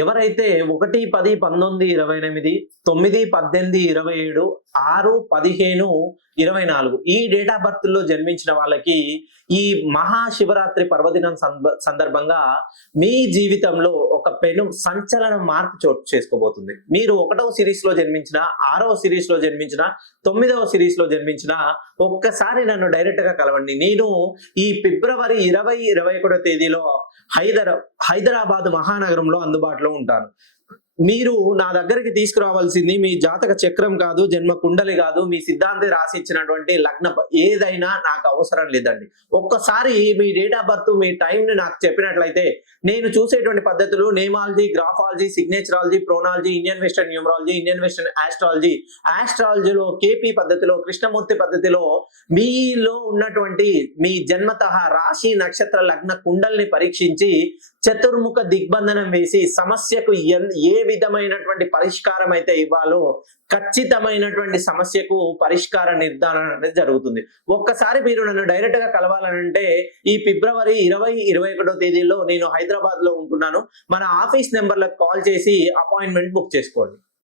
ఎవరైతే 1-10-19-28, 9-18-27, 6-15-24 ఈ date of birth లో జన్మించిన వాళ్ళకి ఈ మహాశివరాత్రి పర్వదినం సందర్భంగా మీ జీవితంలో ఒక పెను సంచలన మార్పు చోటు చేసుకోబోతుంది. మీరు 1వ సిరీస్ లో జన్మించిన, 6వ సిరీస్ లో జన్మించిన, 9వ సిరీస్ లో జన్మించిన ఒక్కసారి నన్ను డైరెక్ట్ గా కలవండి. నేను ఈ ఫిబ్రవరి 20-21 తేదీలో హైదరాబాద్ మహానగరంలో అందుబాటులో ఉంటాను. మీరు నా దగ్గరికి తీసుకురావాల్సింది మీ జాతక చక్రం కాదు, జన్మ కుండలి కాదు, మీ సిద్ధాంతి రాసి ఇచ్చినటువంటి లగ్న ఏదైనా నాకు అవసరం లేదండి. ఒక్కసారి మీ డేట్ ఆఫ్ బర్త్, మీ టైం ని నాకు చెప్పినట్లయితే నేను చూసేటువంటి పద్ధతులు nameology, graphology, signatureology, pronology, Indian western numerology, Indian western astrology, ఆస్ట్రాలజీలో కేపీ పద్ధతిలో, కృష్ణమూర్తి పద్ధతిలో మీలో ఉన్నటువంటి మీ జన్మతః రాశి, నక్షత్ర, లగ్న కుండల్ని పరీక్షించి చతుర్ముఖ దిగ్బంధనం వేసి సమస్యకు ఏ విధమైనటువంటి పరిష్కారం అయితే ఇవ్వాలో ఖచ్చితమైనటువంటి సమస్యకు పరిష్కార నిర్ధారణ అనేది జరుగుతుంది. ఒక్కసారి మీరు నన్ను డైరెక్ట్ గా కలవాలనంటే ఈ ఫిబ్రవరి 20-21 తేదీలో నేను హైదరాబాద్ లో ఉంటున్నాను. మన ఆఫీస్ నెంబర్లకు కాల్ చేసి అపాయింట్మెంట్ బుక్ చేసుకోండి.